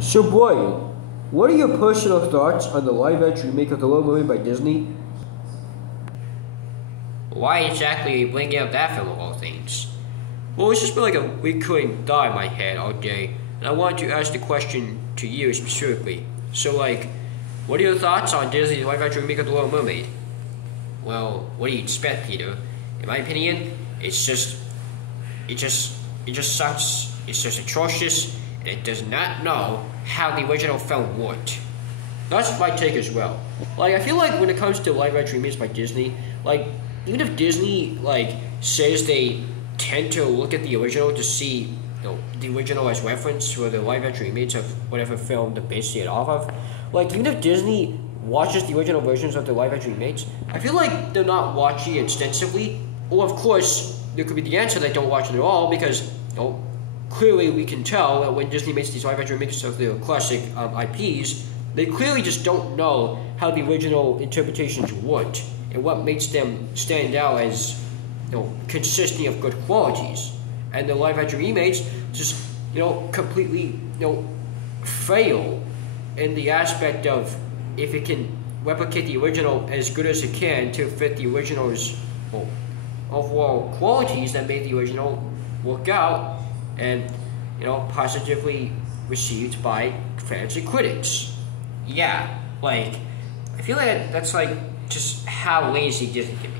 So Brian, what are your personal thoughts on the live-action remake of The Little Mermaid by Disney? Why exactly are you bringing up that film of all things? Well, it's just been like a recurring thought in my head all day, and I wanted to ask the question to you specifically. So, like, what are your thoughts on Disney's live-action remake of The Little Mermaid? Well, what do you expect, Peter? In my opinion, it just sucks. It's just atrocious, and it does not know how the original film worked. That's my take as well. Like, I feel like when it comes to live-action remakes by Disney, like, even if Disney, like, says they tend to look at the original to see, the original as reference for the live-action remakes of whatever film they're basing it off of, like, even if Disney watches the original versions of the live-action remakes, I feel like they're not watching it extensively. Or, of course, there could be the answer they don't watch it at all because, clearly we can tell that when Disney makes these live-action remakes of their classic IPs, they clearly just don't know how the original interpretations worked and what makes them stand out as, consisting of good qualities. And the live-action remakes just, completely, fail in the aspect of if it can replicate the original as good as it can to fit the original's overall qualities that made the original work out and, positively received by fans and critics. Yeah, like, I feel like that's, like, just how lazy Disney can be.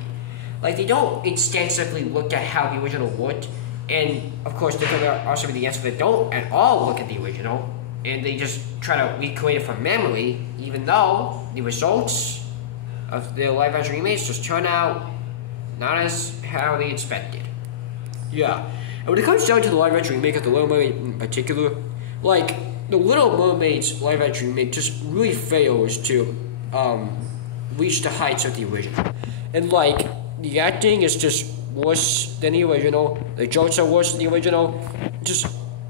Like, they don't extensively look at how the original worked, and, of course, there could also be the answer that don't at all look at the original, and they just try to recreate it from memory, even though the results of their live-action remakes just turn out not as how they expected. Yeah, and when it comes down to the live-action remake of The Little Mermaid in particular, like, The Little Mermaid's live-action remake just really fails to reach the heights of the original. And, like, the acting is just worse than the original, the jokes are worse than the original,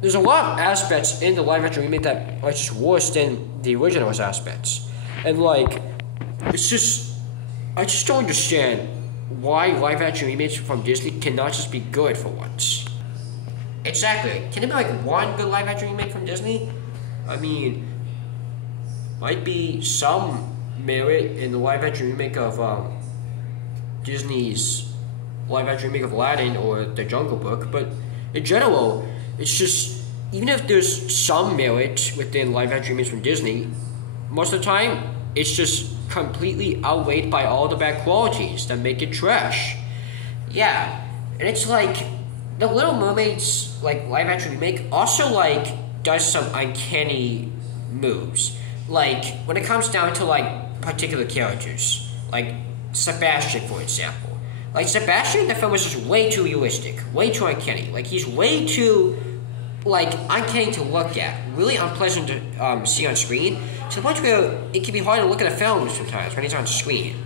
there's a lot of aspects in the live-action remake that are just worse than the original's aspects. And, like, I just don't understand why live-action remakes from Disney cannot just be good for once. Exactly. Can there be, like, one good live-action remake from Disney? I mean, might be some merit in the live-action remake of Disney's live-action remake of Aladdin or The Jungle Book, but in general, it's just, even if there's some merit within live-action remakes from Disney, most of the time, it's just completely outweighed by all the bad qualities that make it trash. Yeah, and it's like, The Little Mermaid's, like, live-action remake also, like, does some uncanny moves. Like, when it comes down to, like, particular characters, like Sebastian, for example. Like, Sebastian in the film is just way too realistic, way too uncanny. Like, he's way too, like, uncanny to look at, really unpleasant to see on screen, to the point where it can be hard to look at a film sometimes when he's on screen.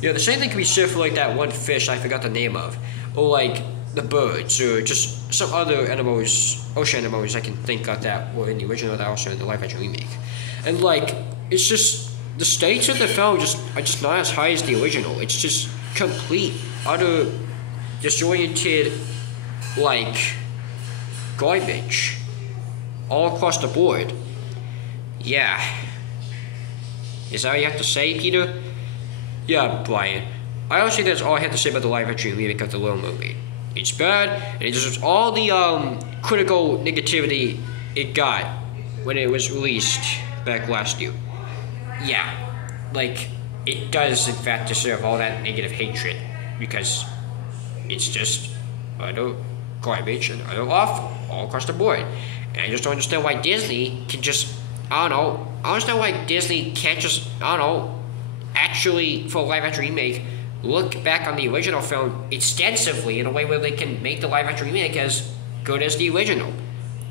The same thing can be said for, like, that one fish I forgot the name of, or, like, the birds, or just some other animals, ocean animals I can think of that were in the original that also in the live-action remake. And, like, it's just, the stakes of the film are just not as high as the original. It's just complete, utter, disoriented, like, garbage all across the board. Yeah. Is that all you have to say, Peter? Yeah, Brian. I honestly think that's all I have to say about the live-action remake of The Little Mermaid. It's bad, and it deserves all the critical negativity it got when it was released back last year. Yeah, like, it does in fact deserve all that negative hatred, because it's just utter garbage and utter awful all across the board. And I just don't understand why Disney can just, I don't understand why Disney can't just, actually, for a live-action remake, look back on the original film extensively in a way where they can make the live-action remake as good as the original.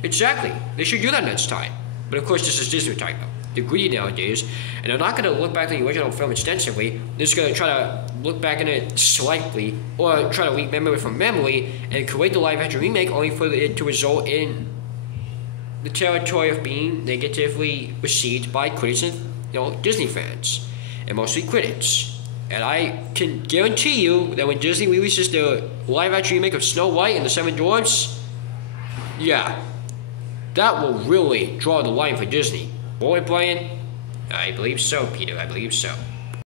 Exactly. They should do that next time. But of course, this is Disney time, though. They're greedy nowadays, and they're not going to look back at the original film extensively. They're just going to try to look back on it slightly, or try to remember it from memory, and create the live-action remake only for it to result in the territory of being negatively received by critics and, Disney fans, and mostly critics. And I can guarantee you that when Disney releases their live-action remake of Snow White and the Seven Dwarfs, yeah, that will really draw the line for Disney. Won't it, Brian? I believe so, Peter. I believe so.